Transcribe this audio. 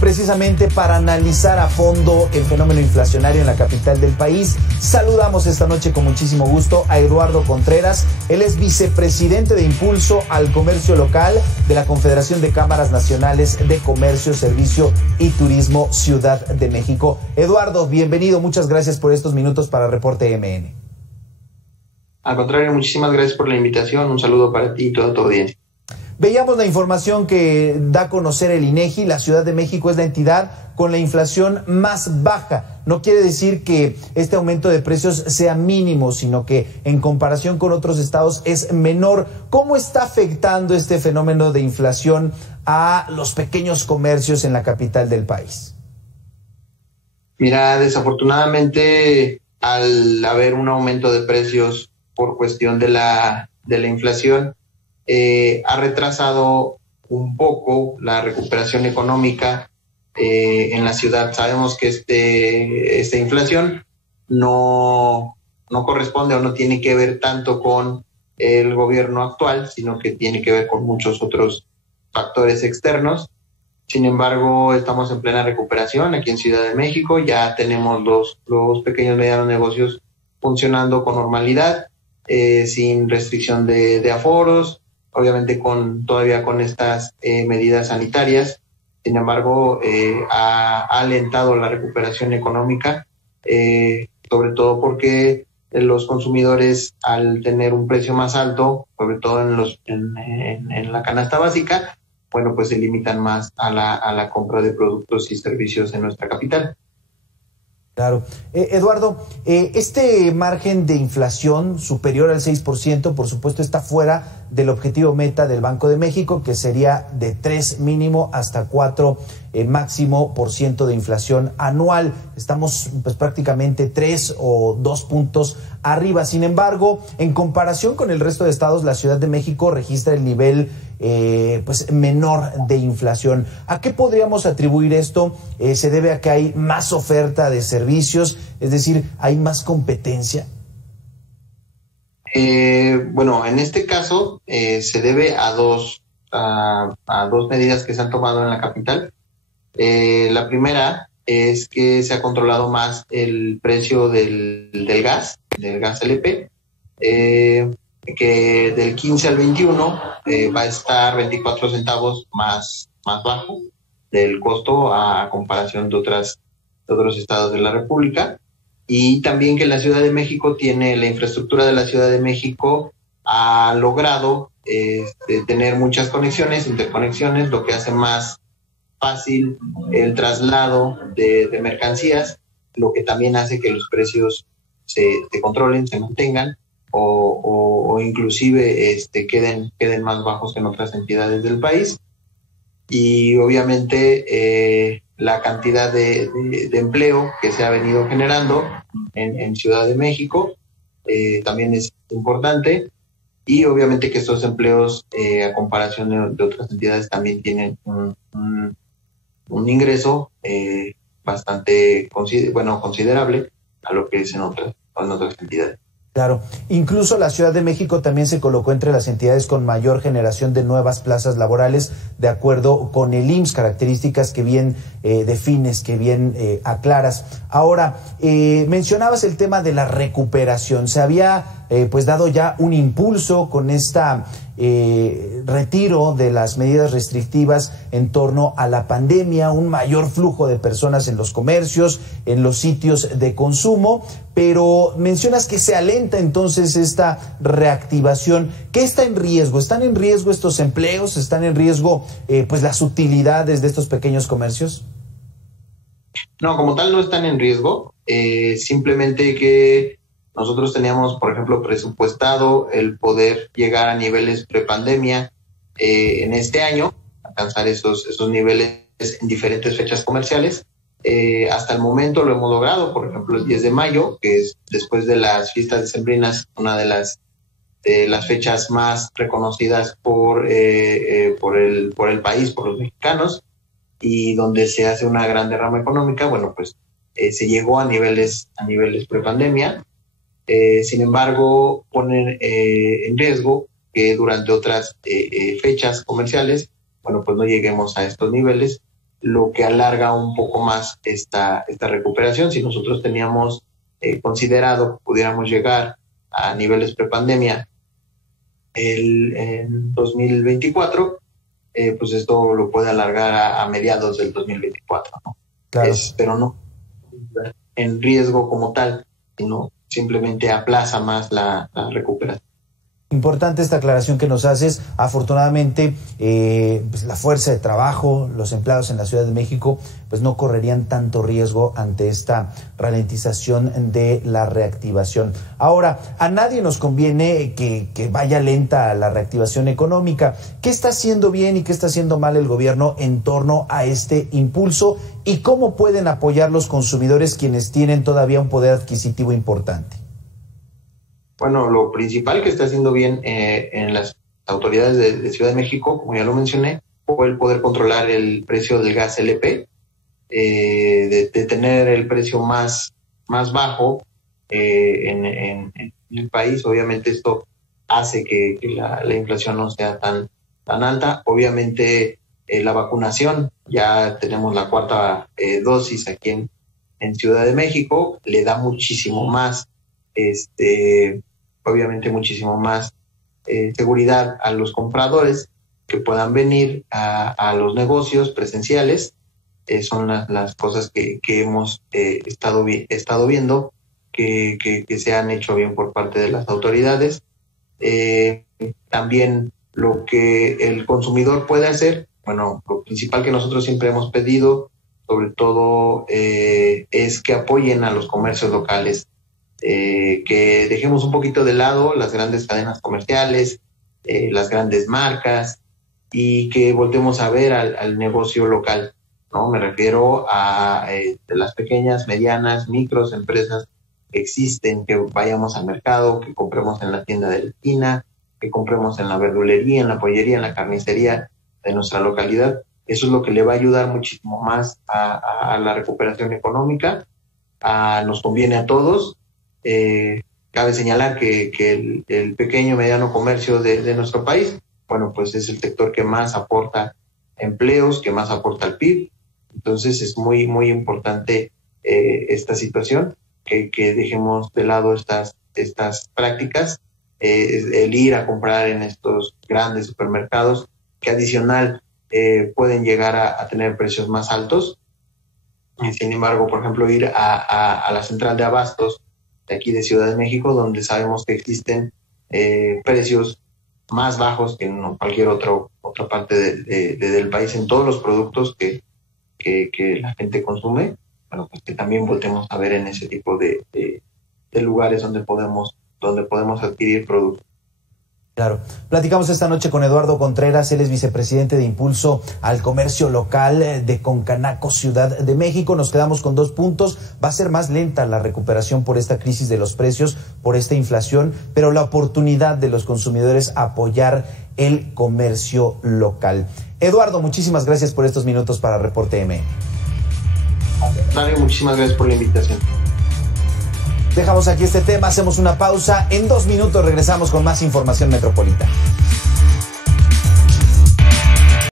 precisamente para analizar a fondo el fenómeno inflacionario en la capital del país, saludamos esta noche con muchísimo gusto a Eduardo Contreras. Él es vicepresidente de Impulso al Comercio Local de la Confederación de Cámaras Nacionales de Comercio, Servicio y Turismo Ciudad de México. Eduardo, bienvenido, muchas gracias por estos minutos para Reporte MN. Al contrario, muchísimas gracias por la invitación, un saludo para ti y toda tu audiencia. Veíamos la información que da a conocer el INEGI. La Ciudad de México es la entidad con la inflación más baja. No quiere decir que este aumento de precios sea mínimo, sino que en comparación con otros estados es menor. ¿Cómo está afectando este fenómeno de inflación a los pequeños comercios en la capital del país? Mira, desafortunadamente, al haber un aumento de precios por cuestión de la inflación, ha retrasado un poco la recuperación económica en la ciudad. Sabemos que esta inflación no corresponde o no tiene que ver tanto con el gobierno actual, sino que tiene que ver con muchos otros factores externos. Sin embargo, estamos en plena recuperación aquí en Ciudad de México. Ya tenemos los pequeños y medianos negocios funcionando con normalidad, sin restricción de aforos, obviamente todavía con estas medidas sanitarias. Sin embargo, ha alentado la recuperación económica, sobre todo porque los consumidores, al tener un precio más alto, sobre todo en la canasta básica, bueno, pues se limitan más a la compra de productos y servicios en nuestra capital. Claro. Eduardo, este margen de inflación superior al 6%, por supuesto, está fuera del objetivo meta del Banco de México, que sería de 3 mínimo hasta 4 máximo por ciento de inflación anual. Estamos pues prácticamente 3 o 2 puntos arriba. Sin embargo, en comparación con el resto de estados, la Ciudad de México registra el nivel pues menor de inflación. ¿A qué podríamos atribuir esto? ¿Se debe a que hay más oferta de servicios? Es decir, ¿hay más competencia? Bueno, en este caso se debe a dos medidas que se han tomado en la capital. La primera es que se ha controlado más el precio del gas LP, que del 15 al 21 va a estar 24 centavos más bajo del costo a comparación de otros estados de la República. Y también que la Ciudad de México la infraestructura de la Ciudad de México ha logrado tener muchas interconexiones, lo que hace más fácil el traslado de mercancías, lo que también hace que los precios se controlen, se mantengan o inclusive queden más bajos que en otras entidades del país. Y obviamente la cantidad de empleo que se ha venido generando en Ciudad de México también es importante, y obviamente que estos empleos a comparación de otras entidades también tienen un ingreso bastante considerable a lo que es en otras entidades. Claro, incluso la Ciudad de México también se colocó entre las entidades con mayor generación de nuevas plazas laborales, de acuerdo con el IMSS, características que bien defines, que bien aclaras. Ahora, mencionabas el tema de la recuperación. Se había pues dado ya un impulso con esta retiro de las medidas restrictivas en torno a la pandemia, un mayor flujo de personas en los comercios, en los sitios de consumo, pero mencionas que se alenta entonces esta reactivación. ¿Qué está en riesgo? ¿Están en riesgo estos empleos? ¿Están en riesgo pues las utilidades de estos pequeños comercios? No, como tal no están en riesgo, simplemente que nosotros teníamos, por ejemplo, presupuestado el poder llegar a niveles prepandemia en este año, alcanzar esos niveles en diferentes fechas comerciales. Hasta el momento lo hemos logrado. Por ejemplo, el 10 de mayo, que es después de las fiestas decembrinas, una de las fechas más reconocidas por el país, por los mexicanos, y donde se hace una gran derrama económica. Bueno, pues se llegó a niveles prepandemia. Sin embargo, ponen en riesgo que durante otras fechas comerciales, bueno, pues no lleguemos a estos niveles, lo que alarga un poco más esta recuperación. Si nosotros teníamos considerado que pudiéramos llegar a niveles prepandemia en 2024, pues esto lo puede alargar a mediados del 2024, ¿no? Claro. Pero no en riesgo como tal, sino simplemente aplaza más la recuperación. Importante esta aclaración que nos haces. Afortunadamente, pues la fuerza de trabajo, los empleados en la Ciudad de México, pues no correrían tanto riesgo ante esta ralentización de la reactivación. Ahora, a nadie nos conviene que vaya lenta la reactivación económica. ¿Qué está haciendo bien y qué está haciendo mal el gobierno en torno a este impulso? ¿Y cómo pueden apoyar los consumidores quienes tienen todavía un poder adquisitivo importante? Bueno, lo principal que está haciendo bien en las autoridades de Ciudad de México, como ya lo mencioné, fue el poder controlar el precio del gas LP, de tener el precio más bajo en el país. Obviamente esto hace que la inflación no sea tan alta. Obviamente la vacunación, ya tenemos la 4ª dosis aquí en Ciudad de México, le da muchísimo más obviamente muchísimo más seguridad a los compradores que puedan venir a los negocios presenciales. Son las cosas que hemos estado viendo que se han hecho bien por parte de las autoridades. También lo que el consumidor puede hacer, bueno, lo principal que nosotros siempre hemos pedido, sobre todo, es que apoyen a los comercios locales. Que dejemos un poquito de lado las grandes cadenas comerciales, las grandes marcas, y que voltemos a ver al negocio local, ¿no? Me refiero a las pequeñas, medianas, micros empresas que existen, que vayamos al mercado, que compremos en la tienda de la esquina, que compremos en la verdulería, en la pollería, en la carnicería de nuestra localidad. Eso es lo que le va a ayudar muchísimo más a la recuperación económica. Nos conviene a todos. Cabe señalar que el pequeño y mediano comercio de nuestro país, bueno, pues es el sector que más aporta empleos, que más aporta al PIB. Entonces es muy, muy importante esta situación, que dejemos de lado estas prácticas, el ir a comprar en estos grandes supermercados, que adicional pueden llegar a tener precios más altos. Sin embargo, por ejemplo, ir a la central de abastos de aquí de Ciudad de México, donde sabemos que existen precios más bajos que en cualquier otra parte del país en todos los productos que la gente consume. Bueno, pues que también voltemos a ver en ese tipo de lugares donde podemos adquirir productos. Claro. Platicamos esta noche con Eduardo Contreras, él es vicepresidente de Impulso al Comercio Local de Concanaco, Ciudad de México. Nos quedamos con 2 puntos. Va a ser más lenta la recuperación por esta crisis de los precios, por esta inflación, pero la oportunidad de los consumidores apoyar el comercio local. Eduardo, muchísimas gracias por estos minutos para Reporte M. Mario, muchísimas gracias por la invitación. Dejamos aquí este tema, hacemos una pausa. En 2 minutos regresamos con más información metropolitana.